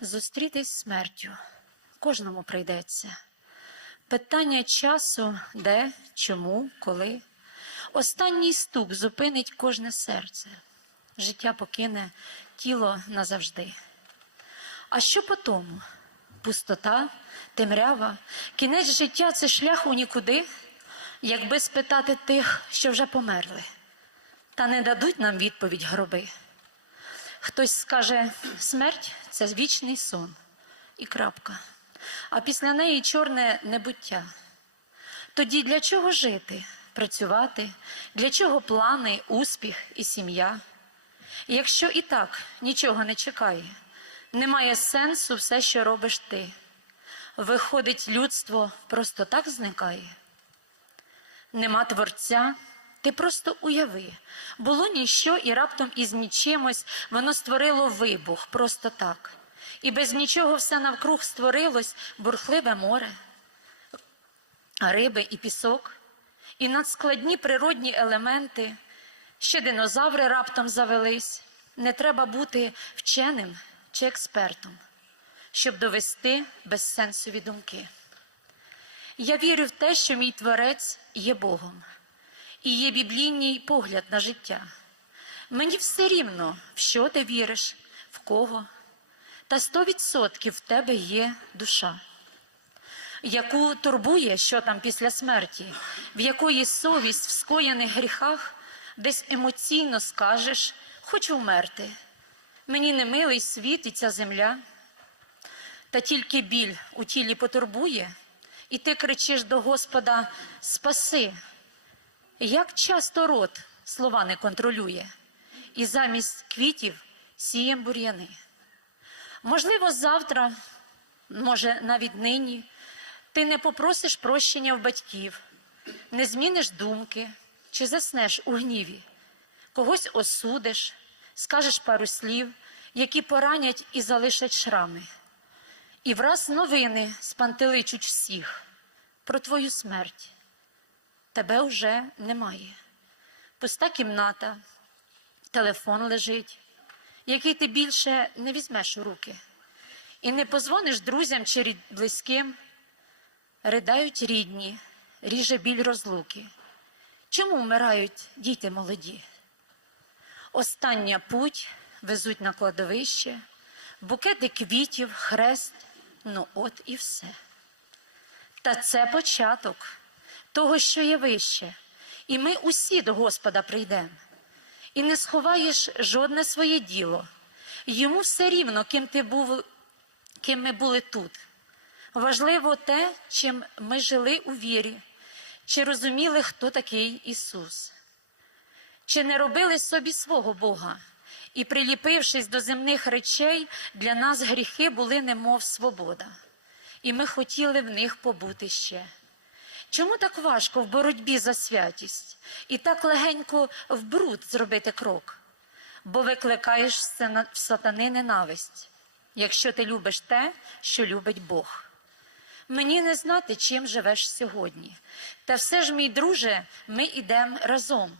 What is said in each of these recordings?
Зустрітись смертю кожному прийдеться. Питання часу, де, чому, коли. Останній стук зупинить кожне серце. Життя покине тіло назавжди. А що по тому? Пустота, темрява, кінець життя це шлях у нікуди, якби спитати тих, що вже померли, та не дадуть нам відповідь гроби. Хтось скаже, смерть це вічний сон і крапка, а після неї чорне небуття. Тоді для чого жити, працювати, для чого плани, успіх і сім'я? Якщо і так нічого не чекає, немає сенсу все, що робиш ти. Виходить, людство просто так зникає. Нема творця, ти просто уяви. Було ніщо, і раптом із нічимось воно створило вибух просто так. І без нічого все навкруг створилось бурхливе море, риби і пісок, і надскладні природні елементи. Ще динозаври раптом завелись. Не треба бути вченим чи експертом, щоб довести безсенсові думки. Я вірю в те, що мій творець є Богом, і є біблійний погляд на життя. Мені все рівно, в що ти віриш, в кого, та сто відсотків в тебе є душа, яку турбує, що там після смерті, в якої совість в скоєних гріхах десь емоційно скажеш, хочу вмерти. Мені не милий світ і ця земля, та тільки біль у тілі потурбує, і ти кричиш до Господа Спаси. Як часто рот слова не контролює, і замість квітів сієм бур'яни. Можливо, завтра, може, навіть нині, ти не попросиш прощення в батьків, не зміниш думки чи заснеш у гніві, когось осудиш, скажеш пару слів, які поранять і залишать шрами. І враз новини спантеличуть всіх про твою смерть. Тебе вже немає. Пуста кімната, телефон лежить, який ти більше не візьмеш у руки, і не позвониш друзям чи рід- близьким. Ридають рідні, ріже біль розлуки. Чому вмирають діти молоді? Остання путь везуть на кладовище, букети квітів, хрест, ну от і все. Та це початок того, що є вище, і ми усі до Господа прийдемо. І не сховаєш жодне своє діло. Йому все рівно, ким ти був, ким ми були тут. Важливо те, чим ми жили у вірі, чи розуміли, хто такий Ісус, чи не робили собі свого Бога, і, приліпившись до земних речей, для нас гріхи були немов свобода, і ми хотіли в них побути ще. Чому так важко в боротьбі за святість і так легенько в бруд зробити крок? Бо викликаєш в сатани ненависть, якщо ти любиш те, що любить Бог. Мені не знати, чим живеш сьогодні. Та все ж, мій друже, ми йдемо разом,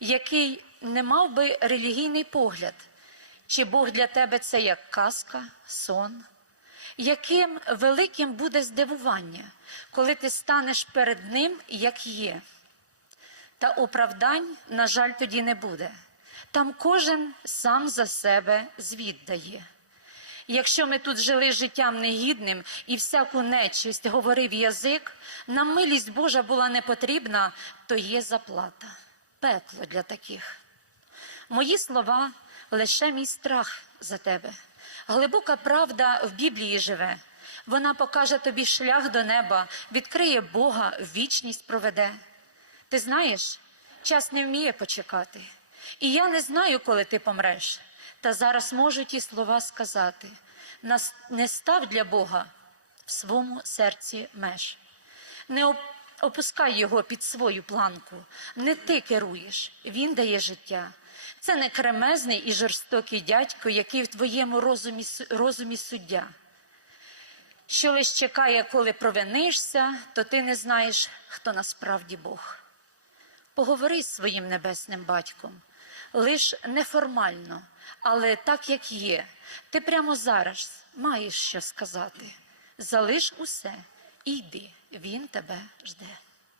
який не мав би релігійний погляд, чи Бог для тебе це як казка, сон, яким великим буде здивування, коли ти станеш перед ним, як є. Та оправдань, на жаль, тоді не буде. Там кожен сам за себе звіт дає. Якщо ми тут жили життям негідним і всяку нечисть говорив язик, нам милість Божа була не потрібна, то є заплата, пекло для таких. Мої слова лише мій страх за тебе. Глибока правда в Біблії живе. Вона покаже тобі шлях до неба, відкриє Бога, вічність проведе. Ти знаєш, час не вміє почекати. І я не знаю, коли ти помреш. Та зараз можу ті слова сказати. Не став для Бога в своєму серці меж. Не опускай його під свою планку. Не ти керуєш, він дає життя. Це не кремезний і жорстокий дядько, який в твоєму розумі, розумі суддя. Що лиш чекає, коли провинишся, то ти не знаєш, хто насправді Бог. Поговори з своїм небесним батьком, лиш неформально, Але так як є, ти прямо зараз маєш що сказати. Залиш усе і йди, він тебе жде.